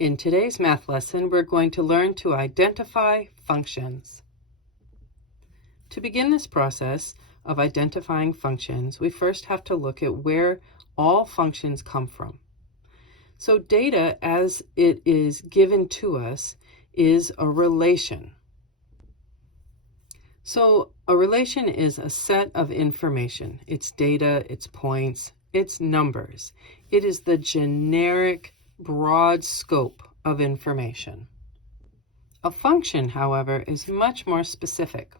In today's math lesson, we're going to learn to identify functions. To begin this process of identifying functions, we first have to look at where all functions come from. So data as it is given to us is a relation. So a relation is a set of information. It's data, it's points, it's numbers. It is the generic broad scope of information. A function, however, is much more specific.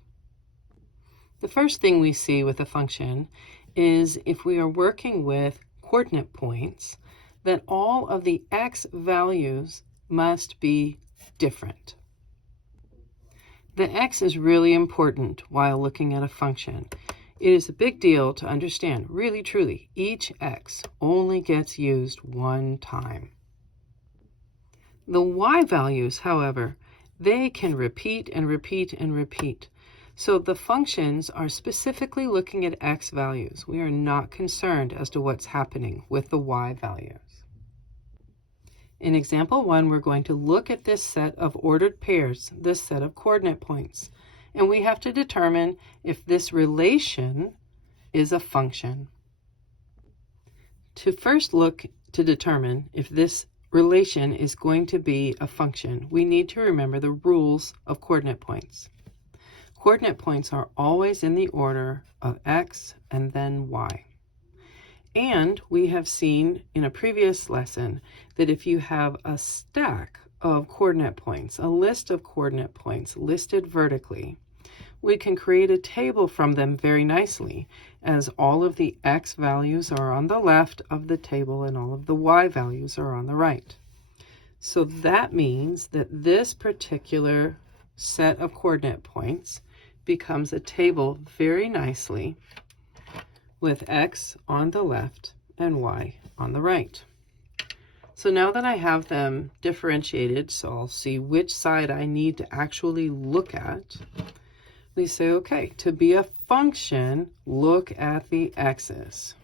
The first thing we see with a function is if we are working with coordinate points, that all of the x values must be different. The x is really important while looking at a function. It is a big deal to understand, really truly, each x only gets used one time. The y values, however, they can repeat and repeat and repeat. So the functions are specifically looking at x values. We are not concerned as to what's happening with the y values. In example 1, we're going to look at this set of ordered pairs, this set of coordinate points, and we have to determine if this relation is a function. To first look to determine if this relation is going to be a function, we need to remember the rules of coordinate points. Coordinate points are always in the order of x and then y. And we have seen in a previous lesson that if you have a stack of coordinate points, a list of coordinate points listed vertically, we can create a table from them very nicely, as all of the x values are on the left of the table and all of the y values are on the right. So that means that this particular set of coordinate points becomes a table very nicely with x on the left and y on the right. So now that I have them differentiated, so I'll see which side I need to actually look at, we say, okay, to be a function, look at the x's.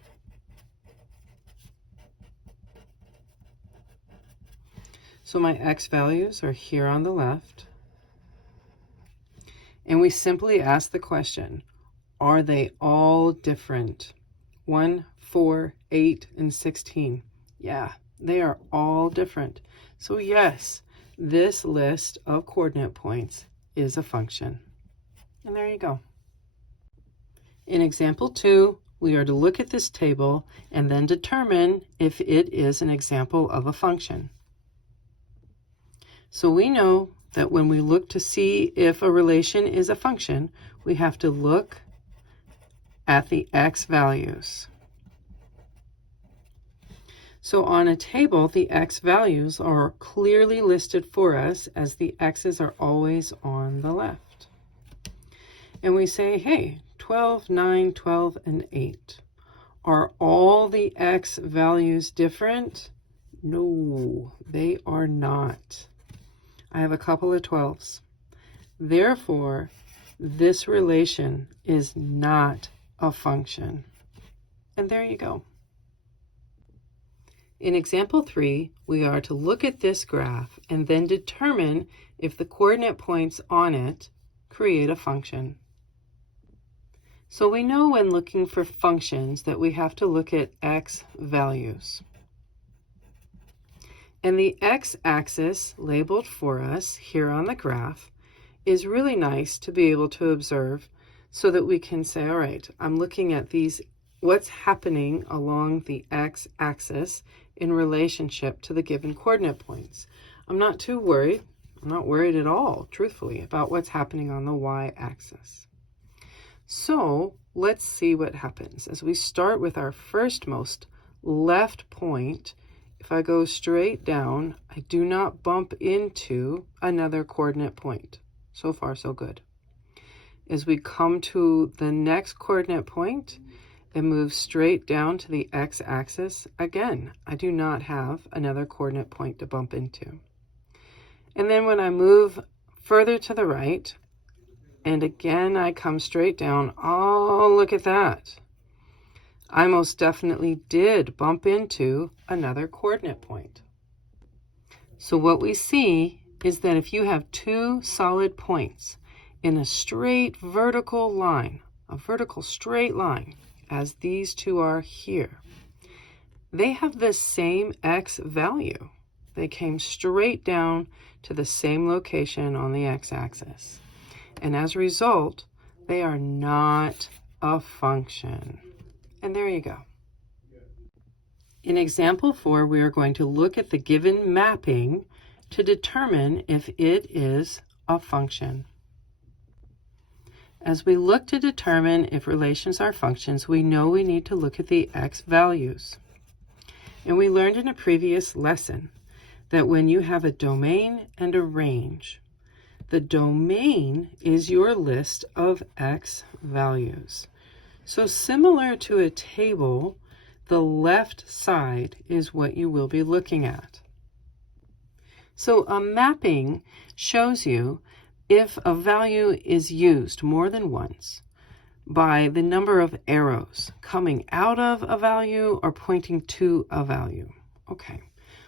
So my x values are here on the left. And we simply ask the question, are they all different? 1, 4, 8, and 16. Yeah, they are all different. So yes, this list of coordinate points is a function. And there you go. In example 2, we are to look at this table and then determine if it is an example of a function. So we know that when we look to see if a relation is a function, we have to look at the x values. So on a table, the x values are clearly listed for us as the x's are always on the left. And we say, hey, 12, 9, 12, and 8. Are all the x values different? No, they are not. I have a couple of 12s. Therefore, this relation is not a function. And there you go. In example 3, we are to look at this graph and then determine if the coordinate points on it create a function. So we know when looking for functions that we have to look at x values. And the x-axis labeled for us here on the graph is really nice to be able to observe so that we can say, all right, I'm looking at these, what's happening along the x-axis in relationship to the given coordinate points. I'm not too worried. I'm not worried at all, truthfully, about what's happening on the y-axis. So let's see what happens. As we start with our firstmost left point, if I go straight down, I do not bump into another coordinate point. So far, so good. As we come to the next coordinate point and move straight down to the x-axis, again, I do not have another coordinate point to bump into. And then when I move further to the right, and again I come straight down, oh, look at that. I most definitely did bump into another coordinate point. So what we see is that if you have two solid points in a straight vertical line, a vertical straight line, as these two are here, they have the same x value. They came straight down to the same location on the x-axis. And as a result, they are not a function. And there you go. In example 4, we are going to look at the given mapping to determine if it is a function. As we look to determine if relations are functions, we know we need to look at the x values. And we learned in a previous lesson that when you have a domain and a range, the domain is your list of x values. So similar to a table, the left side is what you will be looking at. So a mapping shows you if a value is used more than once by the number of arrows coming out of a value or pointing to a value. Okay,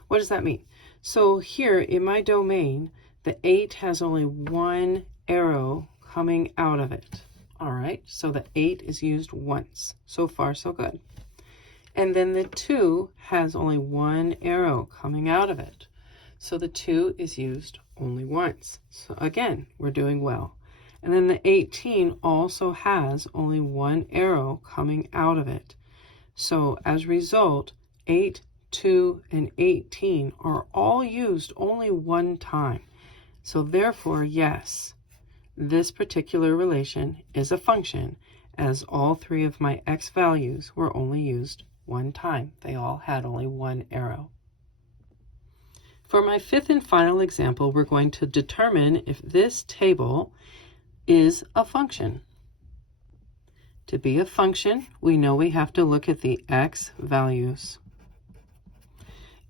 what does that mean? So here in my domain, the 8 has only one arrow coming out of it. All right, so the 8 is used once. So far, so good. And then the 2 has only one arrow coming out of it. So the 2 is used only once. So again, we're doing well. And then the 18 also has only one arrow coming out of it. So as a result, 8, 2, and 18 are all used only one time. So therefore, yes, this particular relation is a function, as all three of my x values were only used one time. They all had only one arrow. For my fifth and final example, we're going to determine if this table is a function. To be a function, we know we have to look at the x values.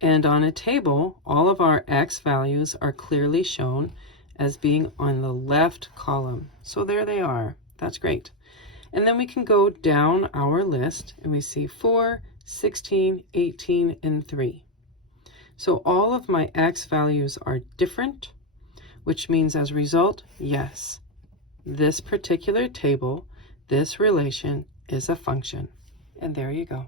And on a table, all of our x values are clearly shown as being on the left column. So there they are. That's great. And then we can go down our list and we see 4, 16, 18, and 3. So all of my x values are different, which means as a result, yes, this particular table, this relation is a function. And there you go.